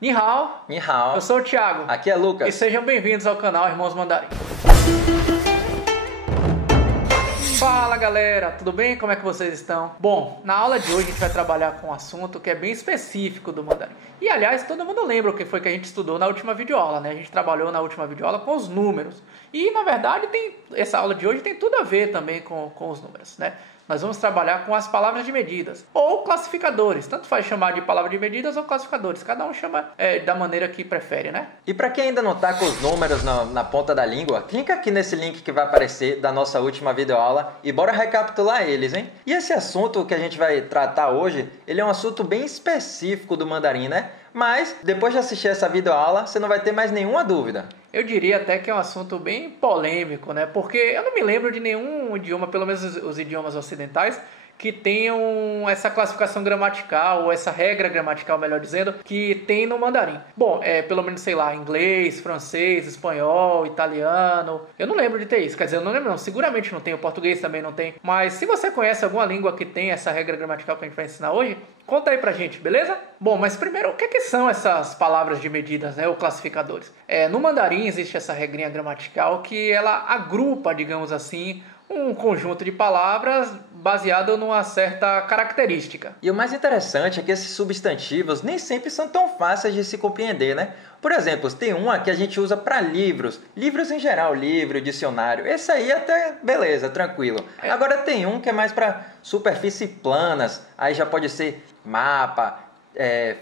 Ni hao, Ni hao. eu sou o Thiago. Aqui é Lucas. E sejam bem-vindos ao canal Irmãos Mandarim. Fala galera, tudo bem? Como é que vocês estão? Bom, na aula de hoje a gente vai trabalhar com um assunto que é bem específico do mandarim. E aliás, todo mundo lembra o que foi que a gente estudou na última videoaula, né? A gente trabalhou na última videoaula com os números. E na verdade, essa aula de hoje tem tudo a ver também com os números, né? Nós vamos trabalhar com as palavras de medidas, ou classificadores. Tanto faz chamar de palavra de medidas ou classificadores. Cada um chama da maneira que prefere, né? E para quem ainda não está com os números na ponta da língua, clica aqui nesse link que vai aparecer da nossa última videoaula e bora recapitular eles, hein? E esse assunto que a gente vai tratar hoje, ele é um assunto bem específico do mandarim, né? Mas, depois de assistir essa videoaula, você não vai ter mais nenhuma dúvida. Eu diria até que é um assunto bem polêmico, né? Porque eu não me lembro de nenhum idioma, pelo menos os idiomas ocidentais, que tenham essa classificação gramatical, ou essa regra gramatical, melhor dizendo, que tem no mandarim. Bom, pelo menos, sei lá, inglês, francês, espanhol, italiano. Eu não lembro de ter isso. Quer dizer, eu não lembro não. Seguramente não tem. O português também não tem. Mas se você conhece alguma língua que tem essa regra gramatical que a gente vai ensinar hoje, conta aí pra gente, beleza? Bom, mas primeiro, o que são essas palavras de medidas, né, ou classificadores? No mandarim existe essa regrinha gramatical que ela agrupa, digamos assim, um conjunto de palavras baseado numa certa característica. E o mais interessante é que esses substantivos nem sempre são tão fáceis de se compreender, né? Por exemplo, tem uma que a gente usa para livros em geral, livro, dicionário. Esse aí até beleza, tranquilo. Agora tem um que é mais para superfície planas, aí já pode ser mapa,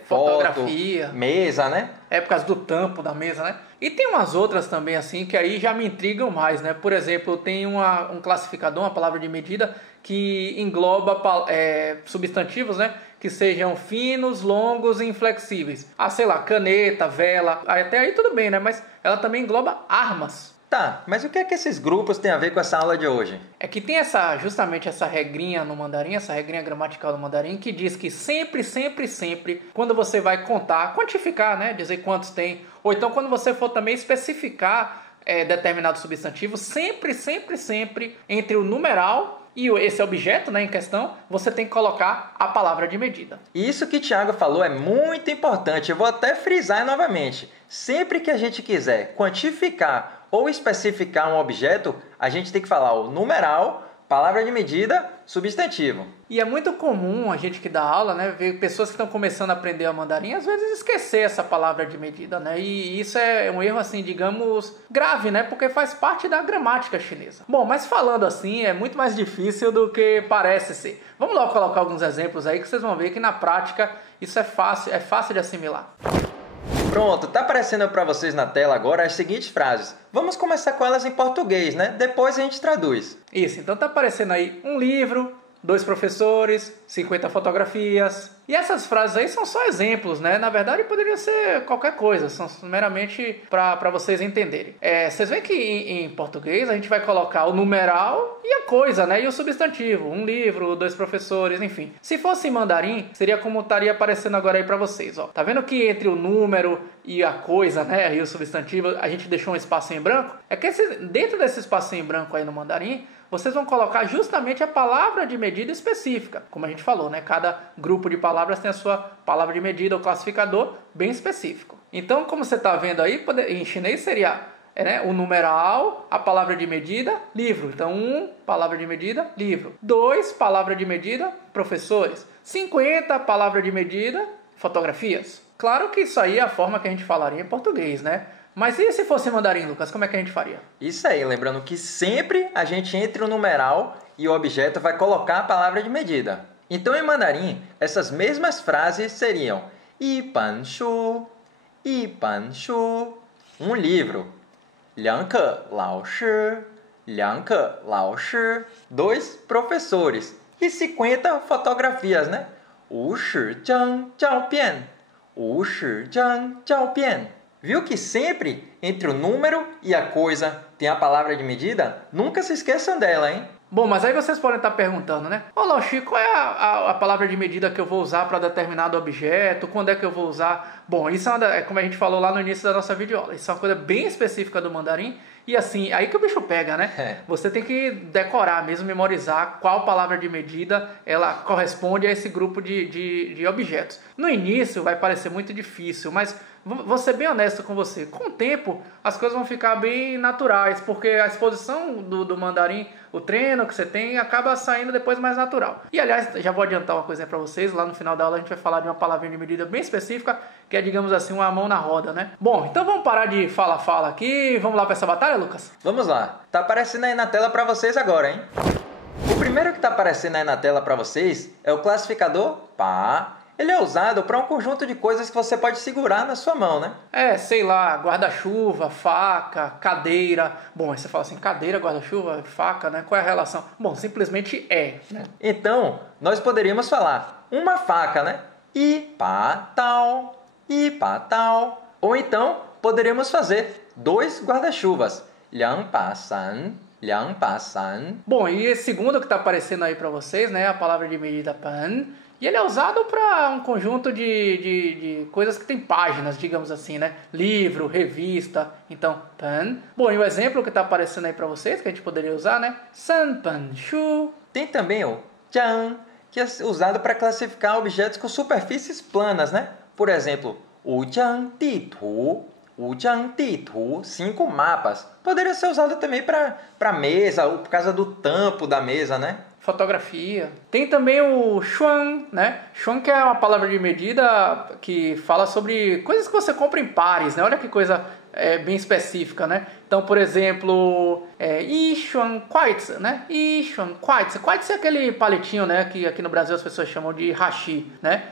fotografia, foto, mesa, né? Por causa do tampo da mesa, né? E tem umas outras também assim que aí já me intrigam mais, né? Por exemplo, tem um classificador, uma palavra de medida que engloba substantivos, né? Que sejam finos, longos e inflexíveis. Sei lá, caneta, vela, até aí tudo bem, né? Mas ela também engloba armas. Tá, mas o que é que esses grupos têm a ver com essa aula de hoje? É que tem justamente essa regrinha no mandarim, essa regrinha gramatical do mandarim, que diz que sempre, quando você vai contar, quantificar, né, dizer quantos tem, ou então quando você for também especificar determinado substantivo, sempre, entre o numeral e esse objeto, né, em questão, você tem que colocar a palavra de medida. Isso que o Thiago falou é muito importante, eu vou até frisar novamente. Sempre que a gente quiser quantificar ou especificar um objeto, a gente tem que falar o numeral, palavra de medida, substantivo. E é muito comum a gente que dá aula, né, ver pessoas que estão começando a aprender a mandarim, às vezes esquecer essa palavra de medida, né? E isso é um erro, assim, digamos, grave, né? Porque faz parte da gramática chinesa. Bom, mas falando assim, é muito mais difícil do que parece ser. Vamos logo colocar alguns exemplos aí que vocês vão ver que na prática isso é fácil de assimilar. Pronto, tá aparecendo para vocês na tela agora as seguintes frases. Vamos começar com elas em português, né? Depois a gente traduz. Isso, então tá aparecendo aí um livro, 2 professores, 50 fotografias. E essas frases aí são só exemplos, né? Na verdade, poderiam ser qualquer coisa, são meramente para vocês entenderem. Vocês veem que em português a gente vai colocar o numeral e a coisa, né? E o substantivo, um livro, 2 professores, enfim. Se fosse em mandarim, seria como estaria aparecendo agora aí para vocês, ó. Tá vendo que entre o número e a coisa, né? E o substantivo, a gente deixou um espacinho em branco? É que dentro desse espacinho em branco aí no mandarim, vocês vão colocar justamente a palavra de medida específica. Como a gente falou, né? Cada grupo de palavras tem a sua palavra de medida ou classificador bem específico. Então, como você está vendo aí, em chinês seria o numeral, a palavra de medida, livro. Então, 1, palavra de medida, livro. 2, palavra de medida, professores. 50, palavra de medida, fotografias. Claro que isso aí é a forma que a gente falaria em português, né? Mas e se fosse mandarim, Lucas? Como é que a gente faria? Isso aí, lembrando que sempre a gente entre o numeral e o objeto vai colocar a palavra de medida. Então, em mandarim, essas mesmas frases seriam yi ban shu, um livro, 2个老师, 2个老师, 2 professores e 50 fotografias, né? 50张照片, 50张照片. Viu que sempre entre o número e a coisa tem a palavra de medida? Nunca se esqueçam dela, hein? Bom, mas aí vocês podem estar perguntando, né? Ô, Laoshi, qual é a palavra de medida que eu vou usar para determinado objeto? Quando é que eu vou usar? Bom, isso é como a gente falou lá no início da nossa videoaula. Isso é uma coisa bem específica do mandarim E assim, aí que o bicho pega, né? Você tem que decorar mesmo, memorizar qual palavra de medida ela corresponde a esse grupo de objetos. No início vai parecer muito difícil, mas vou ser bem honesto com você. Com o tempo, as coisas vão ficar bem naturais, porque a exposição do mandarim, o treino que você tem, acaba saindo depois mais natural. E, aliás, já vou adiantar uma coisinha para vocês. Lá no final da aula a gente vai falar de uma palavrinha de medida bem específica, que é, digamos assim, uma mão na roda, né? Bom, então vamos parar de fala aqui. Vamos lá para essa batalha, Lucas? Vamos lá. Tá aparecendo aí na tela para vocês agora, hein? O primeiro que tá aparecendo aí na tela para vocês é o classificador pá. Ele é usado para um conjunto de coisas que você pode segurar na sua mão, né? Sei lá, guarda-chuva, faca, cadeira. Bom, aí você fala assim, cadeira, guarda-chuva, faca, né? Qual é a relação? Bom, simplesmente é, né? Então, nós poderíamos falar uma faca, né? E pá tal. Ou então, poderíamos fazer 2 guarda-chuvas. Liang pa san. Bom, e esse segundo que está aparecendo aí para vocês, né? A palavra de medida pan. E ele é usado para um conjunto de coisas que tem páginas, digamos assim, né? Livro, revista, então, pan. Bom, e o exemplo que está aparecendo aí para vocês, que a gente poderia usar, né? San pan shu. Tem também o jiang, que é usado para classificar objetos com superfícies planas, né? Por exemplo, o jiang di tu, 5 mapas. Poderia ser usado também para mesa, ou por causa do tampo da mesa, né? Fotografia. Tem também o xuan, né? Xuan que é uma palavra de medida que fala sobre coisas que você compra em pares, né? Olha que coisa bem específica, né? Então, por exemplo, Yixuan Kuaitzi, né? Yixuan Kuaitzi. Kuaitzi é aquele palitinho, né? Que aqui no Brasil as pessoas chamam de hashi, né?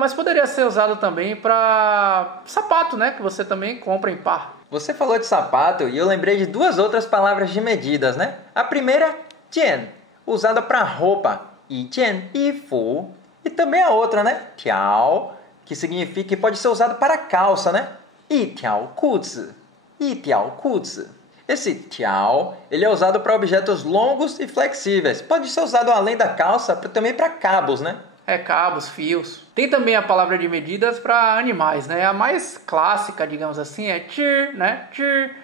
Mas poderia ser usado também para sapato, né? Que você também compra em par. Você falou de sapato e eu lembrei de 2 outras palavras de medidas, né? A primeira, jian, usada para roupa, e jian, ifu. E também a outra, né? Tiao, que significa que pode ser usado para calça, né? E tiao kuzi. Esse tiao, ele é usado para objetos longos e flexíveis. Pode ser usado além da calça, também para cabos, né? Cabos, fios. Tem também a palavra de medidas para animais, né? A mais clássica, digamos assim, é chir, né? Chir,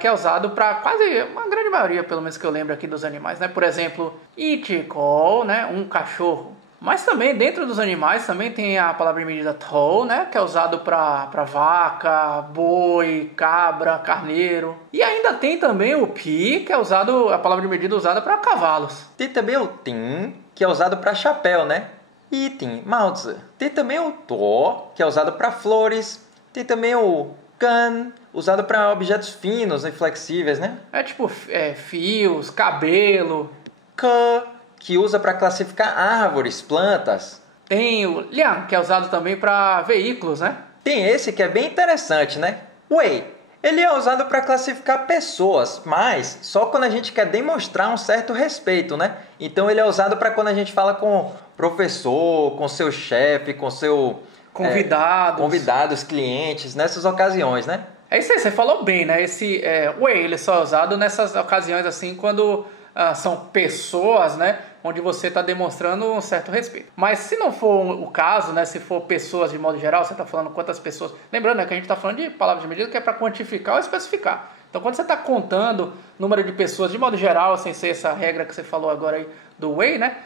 que é usado para quase uma grande maioria, pelo menos que eu lembro aqui dos animais, né? Por exemplo, ichiko, né? Um cachorro. Mas também dentro dos animais também tem a palavra de medida tou, né? Que é usado para vaca, boi, cabra, carneiro. E ainda tem também o pi, que é usado, a palavra de medida usada para cavalos. Tem também o tin, que é usado para chapéu, né? E tem maozi. Tem também o to, que é usado para flores. Tem também o gan, usado para objetos finos e flexíveis, né? Tipo fios, cabelo. Ke, que usa para classificar árvores, plantas. Tem o liang, que é usado também para veículos, né? Tem esse que é bem interessante, né? Wei, ele é usado para classificar pessoas, mas só quando a gente quer demonstrar um certo respeito, né? Então ele é usado para quando a gente fala com professor, com seu chefe, com seu convidados, clientes, nessas ocasiões, né? É isso aí, você falou bem, né? Esse wei, ele só é usado nessas ocasiões assim quando são pessoas, né? Onde você está demonstrando um certo respeito. Mas se não for o caso, né? Se for pessoas de modo geral, você está falando quantas pessoas. Lembrando, né, que a gente está falando de palavras de medida que é para quantificar ou especificar. Então, quando você está contando número de pessoas de modo geral, sem ser essa regra que você falou agora aí do wei, né?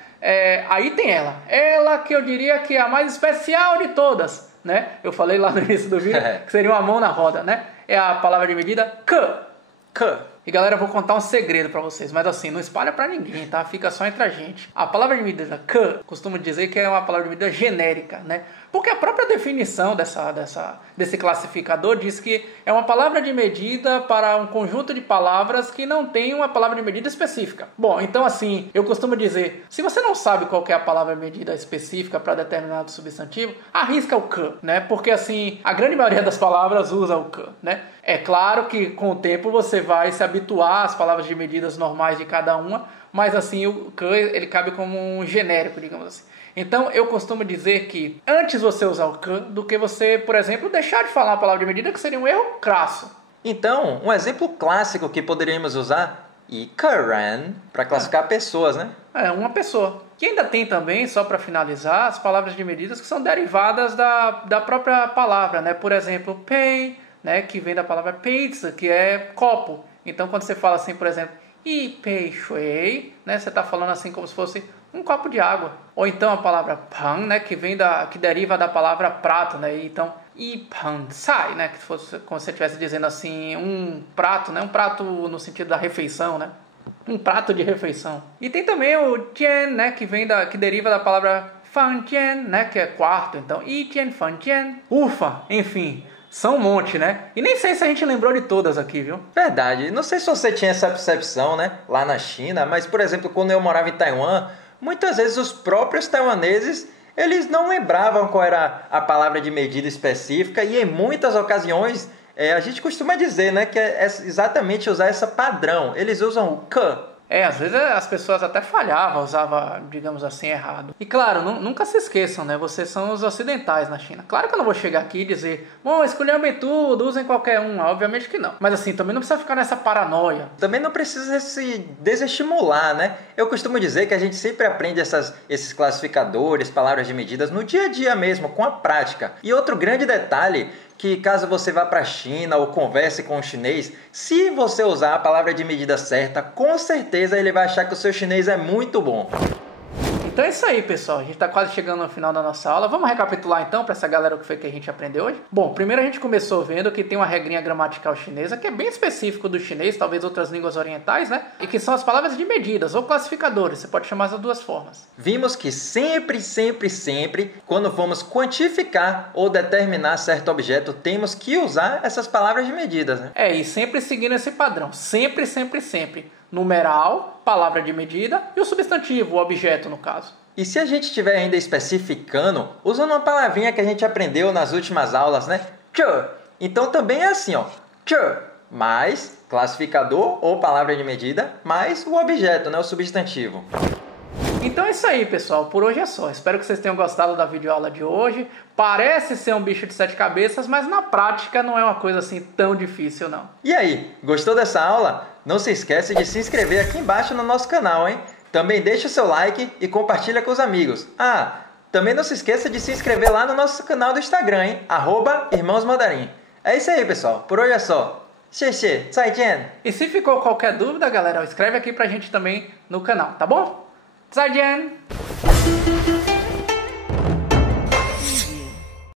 Aí tem ela. Ela que eu diria que é a mais especial de todas, né? Eu falei lá no início do vídeo que seria uma mão na roda, né? É a palavra de medida ke. E galera, eu vou contar um segredo pra vocês, mas assim, não espalha pra ninguém, tá? Fica só entre a gente. A palavra de medida ke, costumo dizer que é uma palavra de medida genérica, né? Porque a própria definição desse classificador diz que é uma palavra de medida para um conjunto de palavras que não tem uma palavra de medida específica. Bom, então assim, eu costumo dizer, se você não sabe qual que é a palavra de medida específica para determinado substantivo, arrisca o ke, né? Porque assim, a grande maioria das palavras usa o ke, né? É claro que com o tempo você vai se habituar às palavras de medidas normais de cada uma, mas assim, o ke, ele cabe como um genérico, digamos assim. Então, eu costumo dizer que antes você usar o ke do que você, por exemplo, deixar de falar a palavra de medida, que seria um erro crasso. Então, um exemplo clássico que poderíamos usar Karen para classificar pessoas, né? Uma pessoa. E ainda tem também, só para finalizar, as palavras de medidas que são derivadas da própria palavra, né? Por exemplo, pei, né? Que vem da palavra pizza, que é copo. Então quando você fala assim, por exemplo, yi pei shui, né, você está falando assim como se fosse um copo de água. Ou então a palavra pan, né, que deriva da palavra prato, né? Então yi pan sai, né, que fosse como se você estivesse dizendo assim, um prato, né, um prato no sentido da refeição, né? Um prato de refeição. E tem também o jian, né, que deriva da palavra fan jian, né, que é quarto. Então yi jian fan jian. Ufa, enfim. São um monte, né? E nem sei se a gente lembrou de todas aqui, viu? Verdade. Não sei se você tinha essa percepção, né? Lá na China, mas, por exemplo, quando eu morava em Taiwan, muitas vezes os próprios taiwaneses, eles não lembravam qual era a palavra de medida específica e em muitas ocasiões, a gente costuma dizer, né? Que é exatamente usar essa padrão. Eles usam o ke. Às vezes as pessoas até falhavam, usavam, digamos assim, errado. E claro, nunca se esqueçam, né? Vocês são os ocidentais na China. Claro que eu não vou chegar aqui e dizer, bom, escolham tudo, usem qualquer um. Obviamente que não. Mas assim, também não precisa ficar nessa paranoia. Também não precisa se desestimular, né? Eu costumo dizer que a gente sempre aprende esses classificadores, palavras de medidas no dia a dia mesmo, com a prática. E outro grande detalhe, que caso você vá para a China ou converse com um chinês, se você usar a palavra de medida certa, com certeza ele vai achar que o seu chinês é muito bom. Então é isso aí, pessoal. A gente está quase chegando no final da nossa aula. Vamos recapitular então para essa galera o que foi que a gente aprendeu hoje? Bom, primeiro a gente começou vendo que tem uma regrinha gramatical chinesa que é bem específico do chinês, talvez outras línguas orientais, né? E que são as palavras de medidas ou classificadores. Você pode chamar das duas formas. Vimos que sempre, quando vamos quantificar ou determinar certo objeto, temos que usar essas palavras de medidas, né? E sempre seguindo esse padrão. Sempre. Numeral, palavra de medida e o substantivo, o objeto no caso. E se a gente estiver ainda especificando, usando uma palavrinha que a gente aprendeu nas últimas aulas, né? Che. Então também é assim, ó. Che mais classificador ou palavra de medida mais o objeto, né? O substantivo. Então é isso aí, pessoal. Por hoje é só. Espero que vocês tenham gostado da videoaula de hoje. Parece ser um bicho de 7 cabeças, mas na prática não é uma coisa assim tão difícil, não. E aí, gostou dessa aula? Não se esquece de se inscrever aqui embaixo no nosso canal, hein? Também deixa o seu like e compartilha com os amigos. Também não se esqueça de se inscrever lá no nosso canal do Instagram, hein? @irmãosmandarim. É isso aí, pessoal. Por hoje é só. 谢谢，再见. E se ficou qualquer dúvida, galera, escreve aqui pra gente também no canal, tá bom? 再见!